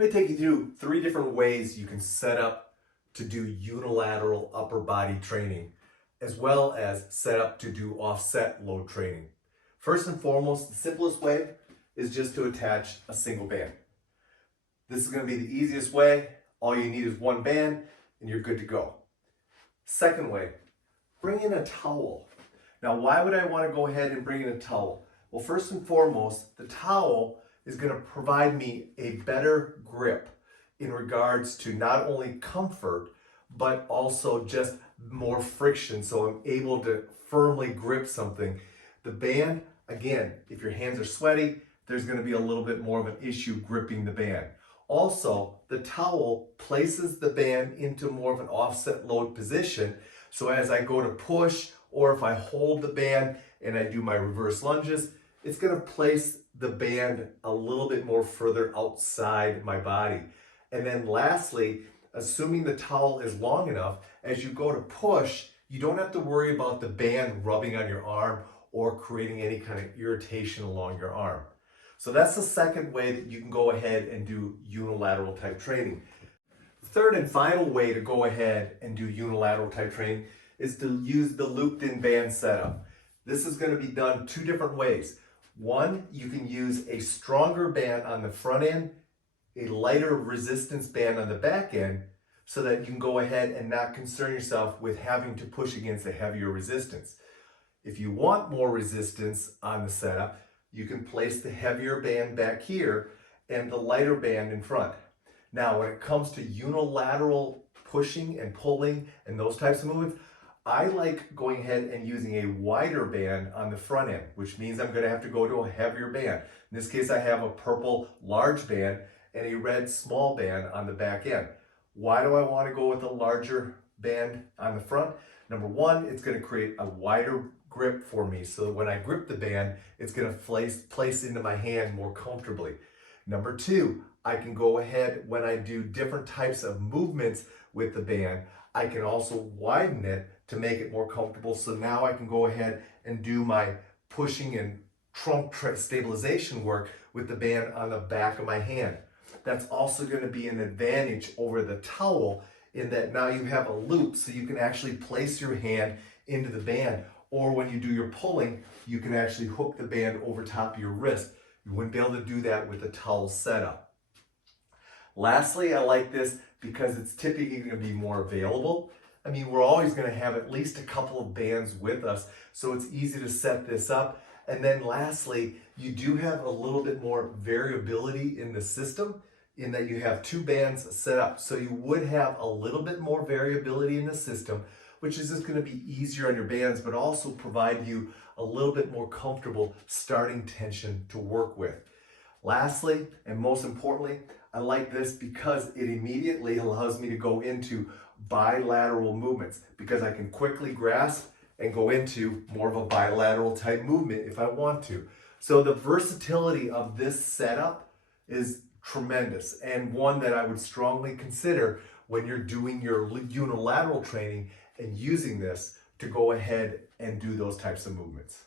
I'm going to take you through 3 different ways you can set up to do unilateral upper body training, as well as set up to do offset load training. First and foremost, the simplest way is just to attach a single band. This is going to be the easiest way. All you need is one band and you're good to go. Second way, bring in a towel. Now, why would I want to go ahead and bring in a towel? Well, first and foremost, the towel is going to provide me a better grip in regards to not only comfort, but also just more friction, so I'm able to firmly grip something. The band, again, if your hands are sweaty, there's going to be a little bit more of an issue gripping the band. Also, the towel places the band into more of an offset load position, so as I go to push, or if I hold the band and I do my reverse lunges, it's going to place the band a little bit more further outside my body. And then lastly, assuming the towel is long enough, as you go to push, you don't have to worry about the band rubbing on your arm or creating any kind of irritation along your arm. So that's the second way that you can go ahead and do unilateral type training. The third and final way to go ahead and do unilateral type training is to use the looped in band setup. This is going to be done 2 different ways. One, you can use a stronger band on the front end, a lighter resistance band on the back end, so that you can go ahead and not concern yourself with having to push against a heavier resistance. If you want more resistance on the setup, you can place the heavier band back here and the lighter band in front. Now, when it comes to unilateral pushing and pulling and those types of movements, I like going ahead and using a wider band on the front end, which means I'm going to have to go to a heavier band. In this case, I have a purple large band and a red small band on the back end. Why do I want to go with a larger band on the front? Number one, it's going to create a wider grip for me, so that when I grip the band, it's going to place into my hand more comfortably. Number two, I can go ahead when I do different types of movements with the band, I can also widen it to make it more comfortable. So now I can go ahead and do my pushing and trunk stabilization work with the band on the back of my hand. That's also going to be an advantage over the towel in that now you have a loop, so you can actually place your hand into the band, or when you do your pulling, you can actually hook the band over top of your wrist. You wouldn't be able to do that with the towel setup. Lastly, I like this because it's typically going to be more available. I mean, we're always going to have at least a couple of bands with us, so it's easy to set this up. And then lastly, you do have a little bit more variability in the system in that you have 2 bands set up. So you would have a little bit more variability in the system, which is just going to be easier on your bands, but also provide you a little bit more comfortable starting tension to work with. Lastly, and most importantly, I like this because it immediately allows me to go into bilateral movements, because I can quickly grasp and go into more of a bilateral type movement if I want to. So the versatility of this setup is tremendous, and one that I would strongly consider when you're doing your unilateral training and using this to go ahead and do those types of movements.